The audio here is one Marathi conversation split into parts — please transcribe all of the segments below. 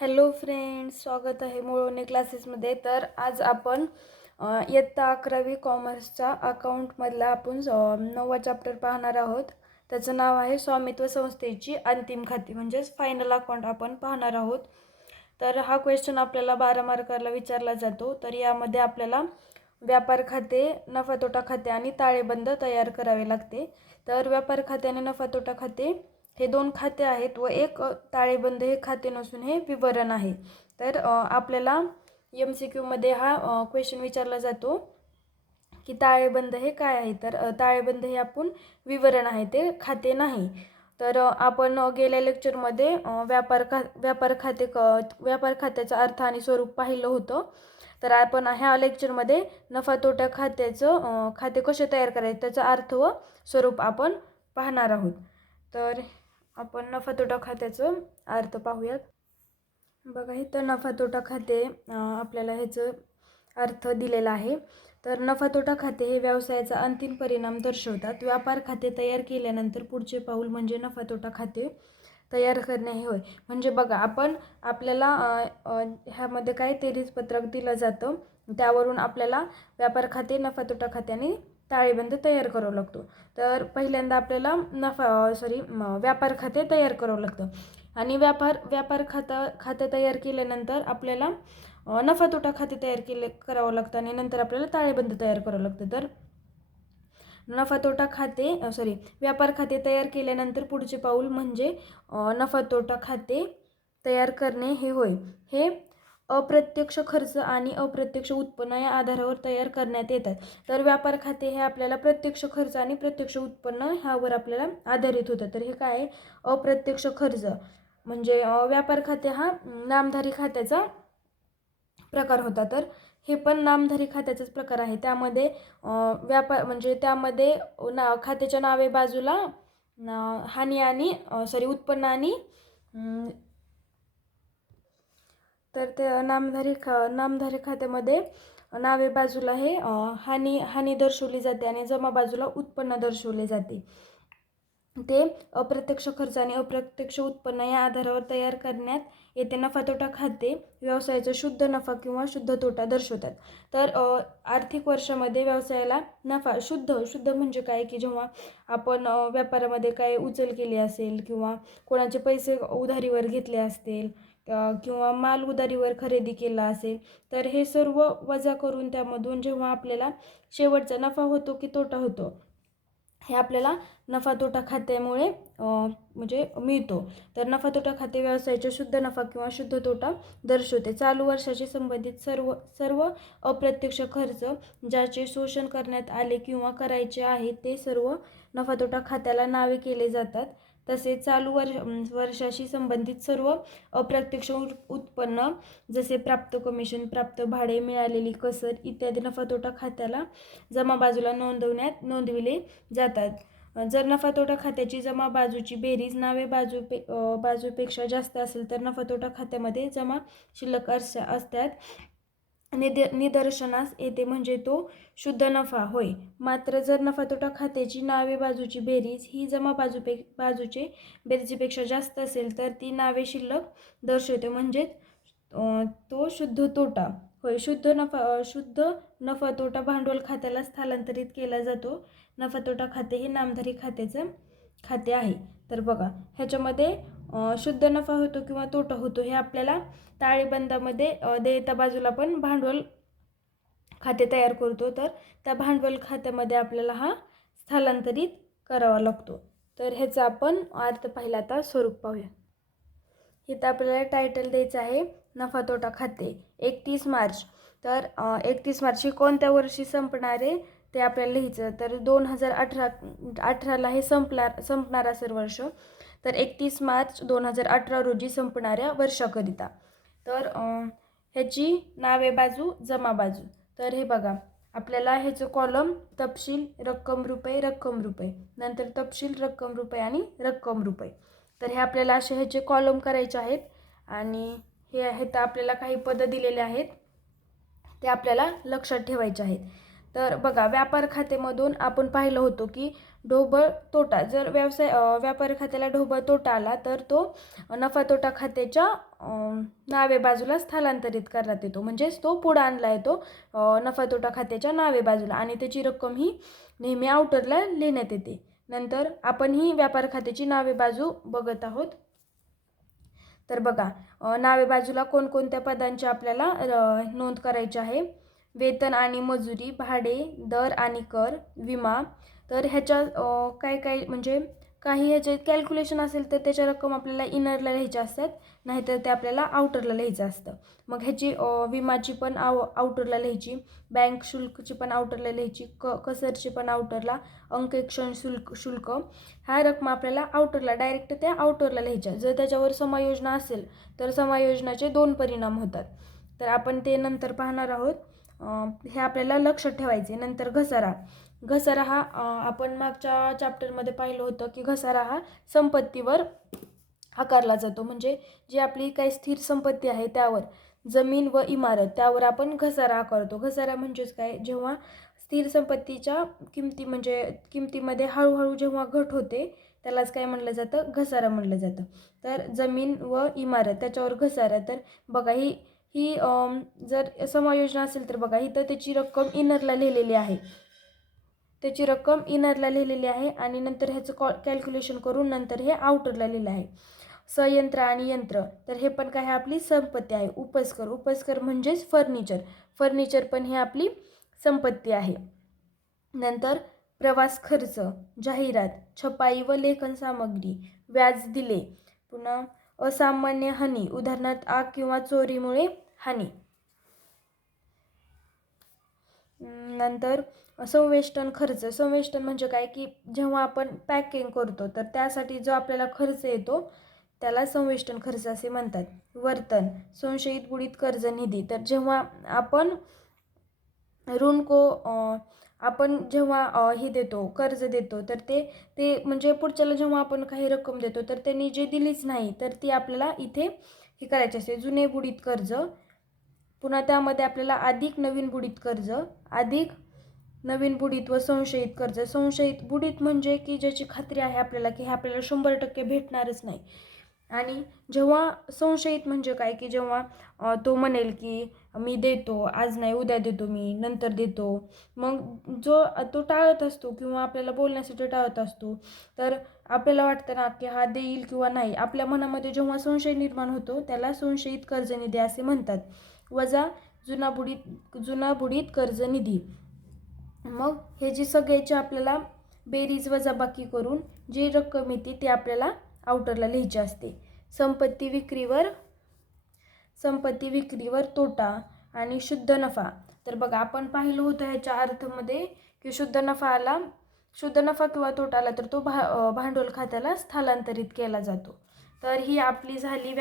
हॅलो फ्रेंड्स, स्वागत आहे मुळवणे क्लासेसमध्ये. तर आज आपण इयत्ता 11वी कॉमर्सचा अकाउंटमधला आपण 9वा चॅप्टर पाहणार आहोत. त्याचं नाव आहे स्वामित्व संस्थेची अंतिम खाती, म्हणजेच फायनल अकाउंट आपण पाहणार आहोत. तर हा क्वेश्चन आपल्याला 12 मार्काला विचारला जातो. तर यामध्ये आपल्याला व्यापार खाते, नफा तोटा खाते आणि ताळेबंद तयार करावे लागते. तर व्यापार खाते आणि नफा तोटा खाते हे दोन खाते आहेत व एक ताळेबंद हे खाते नसून हे विवरण आहे. तर आपल्याला MCQ मध्ये हा क्वेश्चन विचारला जातो की ताळेबंद हे काय आहे. तर ताळेबंद हे आपण विवरण आहे, ते खाते नाही. तर आपण गेल्या लेक्चरमध्ये व्यापार खात्याचा अर्थ आणि स्वरूप पाहिलं होतं. तर आपण ह्या लेक्चरमध्ये नफा तोटा खात्याचं खाते कसे तयार करायचे त्याचा अर्थ व स्वरूप आपण पाहणार आहोत. तर आपण नफा तोटा खात्याचं अर्थ पाहूयात. बघा, इथं नफा तोटा खाते आपल्याला ह्याचं अर्थ दिलेला आहे. तर नफा तोटा खाते हे व्यवसायाचा अंतिम परिणाम दर्शवतात. व्यापार खाते तयार केल्यानंतर पुढचे पाऊल म्हणजे नफा तोटा खाते तयार करणे हे होय. म्हणजे बघा, आपल्याला ह्यामध्ये काय तेरीज पत्रक दिलं जातं, त्यावरून आपल्याला व्यापार खाते, नफा तोटा खाते आणि ताळेबंद तयार करावं लागतो. तर पहिल्यांदा आपल्याला व्यापार खाते तयार करावं लागतं आणि व्यापार खातं तयार केल्यानंतर आपल्याला नफा तोटा खाते करावं लागतं आणि नंतर आपल्याला ताळेबंद तयार करावं लागतं. तर व्यापार खाते तयार केल्यानंतर पुढचे पाऊल म्हणजे नफा तोटा खाते तयार करणे हे होय. हे अप्रत्यक्ष खर्च आणि अप्रत्यक्ष उत्पन्न या आधारावर तयार करण्यात येतात. तर व्यापार खाते हे आपल्याला प्रत्यक्ष खर्च आणि प्रत्यक्ष उत्पन्न ह्यावर आपल्याला आधारित होतं. तर हे काय आहे? अप्रत्यक्ष खर्च म्हणजे व्यापार खाते हा नामधारी खात्याचा प्रकार होता. तर हे पण नामधारी खात्याचाच प्रकार आहे. त्यामध्ये खात्याच्या नावे बाजूला उत्पन्न आणि तर त्या नामधारी खात्यामध्ये नावे बाजूला हे हानी दर्शवली जाते आणि जमा बाजूला उत्पन्न दर्शवले जाते. ते अप्रत्यक्ष खर्च आणि अप्रत्यक्ष उत्पन्न या आधारावर तयार करण्यात येते. नफा तोटा खाते व्यवसायाचा शुद्ध नफा किंवा शुद्ध तोटा दर्शवतात. तर आर्थिक वर्षामध्ये व्यवसायाला नफा शुद्ध म्हणजे काय की जेव्हा आपण व्यापारामध्ये काय उचल केली असेल किंवा कोणाचे पैसे उधारीवर घेतले असतील किंवा माल उधारीवर खरेदी केला असेल, तर हे सर्व वजा करून त्यामधून जेव्हा आपल्याला शेवटचा नफा होतो की तोटा होतो हे आपल्याला नफा तोटा खात्यामुळे मिळतो. तर नफा तोटा खाते व्यवसायाचा शुद्ध नफा किंवा शुद्ध तोटा दर्शवते. चालू वर्षाशी संबंधित सर्व अप्रत्यक्ष खर्च ज्याचे शोषण करण्यात आले किंवा करायचे आहे ते सर्व नफा तोटा खात्याला नावे केले जातात. तसेच चालू वर्षाशी संबंधित सर्व अप्रत्यक्ष उत्पन्न जसे प्राप्त कमिशन, प्राप्त भाडे, मिळालेली कसर इत्यादी नफा तोटा खात्याला जमा बाजूला नोंदविले जातात. जर नफा तोटा खात्याची जमा बाजूची बेरीज नावे बाजूपेक्षा जास्त असेल तर नफा तोटा खात्यामध्ये जमा शिल्लक असतात निदर्शनास येते, म्हणजे तो शुद्ध नफा होय. मात्र जर नफा तोटा खात्याची नावे बाजूची बेरीज ही जमा बाजूचे बेरजेपेक्षा जास्त असेल तर ती नावे शिल्लक दर्शवते, म्हणजेच तो शुद्ध तोटा होय. शुद्ध नफा तोटा भांडवल खात्याला स्थलांतरित केला जातो. नफा तोटा खाते हे नामधारी खात्याचं खाते आहे. तर बघा, ह्याच्यामध्ये शुद्ध नफा होतो किंवा तोटा होतो हे आपल्याला ताळेबंदामध्ये देयता बाजूला पण भांडवल खाते तयार करतो. तर त्या भांडवल खात्यामध्ये आपल्याला हा स्थलांतरित करावा लागतो. तर ह्याचा आपण अर्थ पाहिला. आता स्वरूप पाहूया. इथं आपल्याला टायटल द्यायचं आहे नफा तोटा खाते 31 मार्च. तर 31 मार्च हे कोणत्या वर्षी संपणारे ते आपल्याला लिहायचं. तर 2018ला हे संपणार असेल वर्ष. तर 31 मार्च 2018 रोजी संपणाऱ्या वर्षाकरिता. तर ह्याची नावे बाजू, जमा बाजू. तर हे बघा, आपल्याला ह्याचं कॉलम तपशील, रक्कम रुपये, नंतर तपशील, रक्कम रुपये आणि रक्कम रुपये. तर हे आपल्याला असे ह्याचे कॉलम करायचे आहेत आणि हे आहेत आपल्याला काही पदं दिलेले आहेत ते आपल्याला लक्षात ठेवायचे आहेत. तर बघा, व्यापार खातेमधून आपण पाहिलं होतं की ढोबळ तोटा. जर व्यापारी खात्याला ढोबळ तोटा आला तर तो नफा तोटा खात्याच्या नावे बाजूला स्थलांतरित करण्यात येतो. म्हणजेच तो पुढे आणला येतो नफा तोटा खात्याच्या नावे बाजूला आणि त्याची रक्कम ही नेहमी आउटरला लिहिण्यात येते. नंतर आपण ही व्यापार खात्याची नावे बाजू बघत आहोत. तर बघा, नावे बाजूला कोणकोणत्या पदांची आपल्याला नोंद करायची आहे. वेतन आणि मजुरी, भाडे, दर आणि कर, विमा. तर ह्याच्या काय काय म्हणजे काही ह्याचे कॅल्क्युलेशन असेल तर त्याच्या रक्कम आपल्याला इनरला लिहायच्या असतात, नाहीतर ते आपल्याला आउटरला लिहायचं असतं. मग ह्याची विमाची पण आउटरला लिहायची, बँक शुल्कची पण आउटरला लिहायची, कसरची पण आउटरला, अंकेक्षण शुल्क ह्या रक्कम आपल्याला आउटरला डायरेक्ट त्या आउटरला लिहायच्या. जर त्याच्यावर समायोजना असेल तर समायोजनाचे 2 परिणाम होतात. तर आपण ते नंतर पाहणार आहोत. हे आपल्याला लक्षात ठेवायचे. नंतर घसारा. घसारा हा आपण मागच्या चॅप्टरमध्ये पाहिलं होतं की घसारा हा संपत्तीवर आकारला जातो. म्हणजे जी आपली काही स्थिर संपत्ती आहे त्यावर, जमीन व इमारत त्यावर आपण घसारा आकारतो. घसारा म्हणजेच काय, जेव्हा स्थिर संपत्तीच्या किमतीमध्ये हळूहळू जेव्हा घट होते त्यालाच काय म्हणलं जातं, घसारा म्हणलं जातं. तर जमीन व इमारत त्याच्यावर घसारा. तर बघा ही ही जर समायोजन असेल तर बघा इथं त्याची रक्कम इनरला लिहिलेली आहे. आणि नंतर ह्याचं कॅल्क्युलेशन करून नंतर हे आउटरला लिहिलं आहे. संयंत्र आणि यंत्र, तर हे पण काय आपली संपत्ती आहे. उपस्कर म्हणजेच फर्निचर पण ही आपली संपत्ती आहे. नंतर प्रवास खर्च, जाहिरात, छपाई व लेखन सामग्री, व्याज दिले, पुन्हा असामान्य हानी, उदाहरणार्थ आग किंवा चोरीमुळे हानी. नंतर संवेष्टन खर्च. संवेष्टन म्हणजे काय की जेव्हा आपण पॅकिंग करतो तर त्यासाठी जो आपल्याला खर्च येतो त्याला संवेष्टन खर्च असे म्हणतात. वर्तन, संशयित बुडीत कर्ज निधी. तर जेव्हा आपण जेव्हा हे देतो, कर्ज देतो, तर ते म्हणजे पुढच्याला जेव्हा आपण काही रक्कम देतो तर त्यांनी जे दिलीच नाही तर ती आपल्याला इथे हे करायचे असते. जुने बुडीत कर्ज, पुन्हा त्यामध्ये आपल्याला अधिक नवीन बुडीत कर्ज, अधिक नवीन बुडीत व संशयित कर्ज. संशयित बुडीत म्हणजे की ज्याची खात्री आहे आपल्याला की हे आपल्याला 100% भेटणारच नाही. आणि जेव्हा संशयित म्हणजे काय की जेव्हा तो म्हणेल की मी देतो, आज नाही उद्या देतो, मी नंतर देतो, मग जो तो टाळत असतो किंवा आपल्याला बोलण्यासाठी टाळत असतो, तर आपल्याला वाटतं ना की हा देईल किंवा नाही. आपल्या मनामध्ये जेव्हा संशय निर्माण होतो त्याला संशयित कर्जनिधी असे म्हणतात. वजा जुना बुडीत कर्जनिधी. मग हे जी सगळ्याची आपल्याला बेरीज वजाबाकी करून जी रक्कम येते ती आपल्याला आउटरला लिहायची असते. संपत्ती विक्रीवर तोटा आणि शुद्ध नफा. तर बघा आपण पाहिलं होतं ह्याच्या अर्थमध्ये की शुद्ध नफा किंवा तोटा आला तर तो भांडवल खात्याला स्थलांतरित केला जातो. तर ही आपली झाली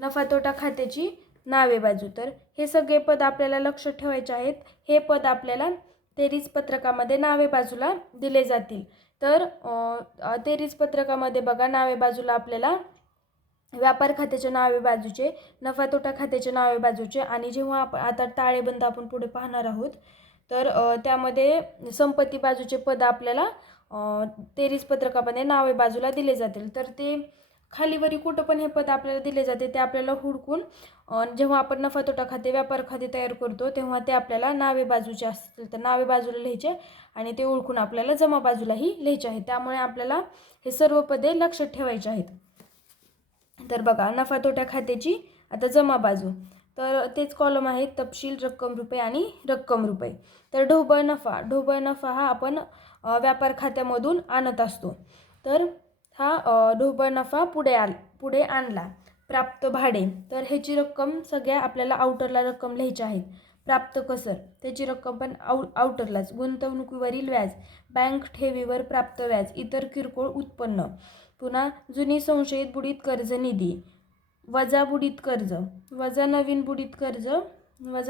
नफा तोटा खात्याची नावे बाजू. तर हे सगळे पद आपल्याला लक्षात ठेवायचे आहेत. हे पद आपल्याला 23 पत्रकामध्ये नावे बाजूला दिले जातील. तर 23 पत्रकामध्ये बघा नावे बाजूला आपल्याला व्यापार खात्याच्या नावे बाजूचे, नफा तोटा खात्याच्या नावे बाजूचे आणि जेव्हा आपण आता ताळेबंद आपण पुढे पाहणार आहोत तर त्यामध्ये संपत्ती बाजूचे पद आपल्याला 23 पत्रकामध्ये नावे बाजूला दिले जातील. तर ते खालीवरी कुठं पण हे पद आपल्याला दिले जाते ते आपल्याला हुडकून जेव्हा आपण नफा तोटा खाते, व्यापार खाते तयार करतो तेव्हा ते आपल्याला नावे बाजूचे असतील तर नावे बाजूला लिहायचे आणि ते ओळखून आपल्याला जमा बाजूलाही लिहायचे आहे. त्यामुळे आपल्याला हे सर्व पदे लक्षात ठेवायचे आहेत. तर बघा नफा तोटा खात्याची आता जमा बाजू, तर तेच कॉलम आहेत तपशील, रक्कम रुपये आणि रक्कम रुपये. तर ढोबळ नफा हा आपण व्यापार खात्यामधून आणत असतो. तर हा ढोबळ नफा पुढे आणला. प्राप्त भाडे, तर ह्याची रक्कम सगळ्या आपल्याला आउटरला रक्कम लिहायची आहेत. प्राप्त कसर, त्याची रक्कम पण आउटरलाच. गुंतवणुकीवरील व्याज, बँक ठेवीवर प्राप्त व्याज, इतर किरकोळ उत्पन्न, पुन्हा जुनी संशयित बुडीत कर्ज निधी, वजा बुडीत कर्ज, वजा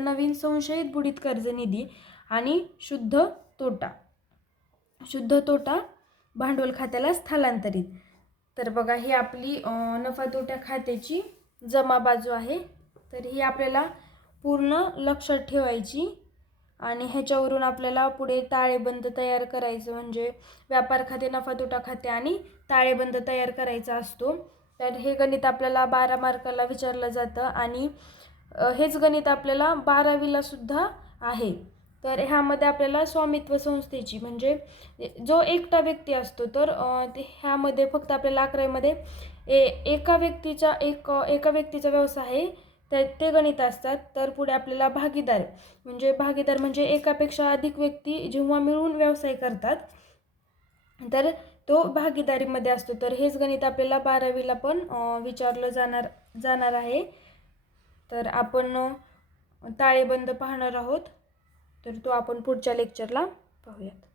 नवीन संशयित बुडीत कर्ज निधी आणि शुद्ध तोटा भांडवल खात्याला स्थलांतरित. तर बघा ही आपली नफा तोटा खात्याची जमा बाजू आहे. तर ही आपल्याला पूर्ण लक्षात ठेवायची आणि ह्याच्यावरून आपल्याला पुढे ताळेबंद तयार करायचं, म्हणजे व्यापार खाते, नफा तोटा खाते आणि ताळेबंद तयार करायचा असतो. तर हे गणित आपल्याला 12 मार्काला विचारलं जातं आणि हेच गणित आपल्याला 12वीला सुद्धा आहे. तर ह्यामध्ये आपल्याला स्वामित्व संस्थेची, म्हणजे जो एकटा व्यक्ती असतो, तर ह्यामध्ये फक्त आपल्याला 11वीमध्ये एका व्यक्तीचा व्यवसाय आहे ते गणित असतात. तर पुढे आपल्याला भागीदार म्हणजे एकापेक्षा अधिक व्यक्ती जेव्हा मिळून व्यवसाय करतात तर तो भागीदारीमध्ये असतो. तर हेच गणित आपल्याला 12वीला पण विचारलं जाणार आहे. तर आपण ताळेबंद पाहणार आहोत. तर तो आपण पुढच्या लेक्चरला पाहूयात.